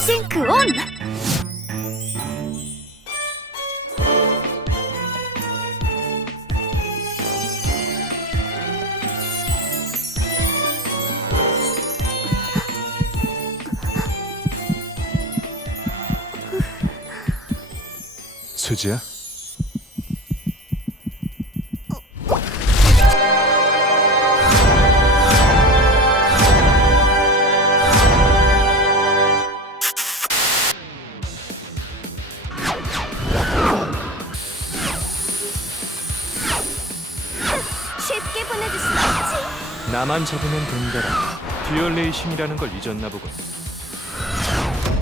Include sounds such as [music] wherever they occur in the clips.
마크 온! 수지야? 쉽게 없지. 나만 잡으면 된다라. 듀얼레이션이라는 걸 잊었나 보군.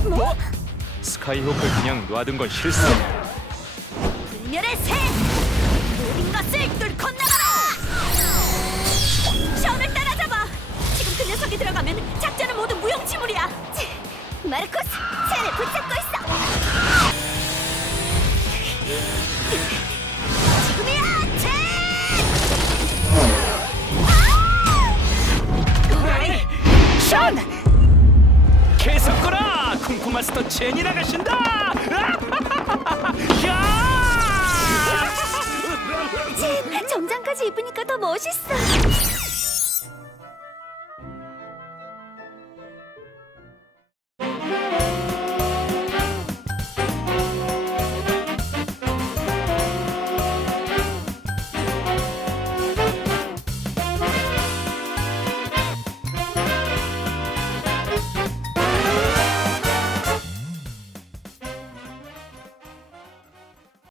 뭐? 스카이호크를 그냥 놔둔 건 실수야. 불멸의 새! 모든 것을 뚫고 나가라! 션을 따라잡아! 지금 그 녀석이 들어가면 작전은 모두 무용지물이야! 마르코스, 새를 붙잡고 있어! 션! 계속 거라! 쿵푸 마스터 제니 나가신다! [laughs] 야! 정장까지 입으니까 더 멋있어!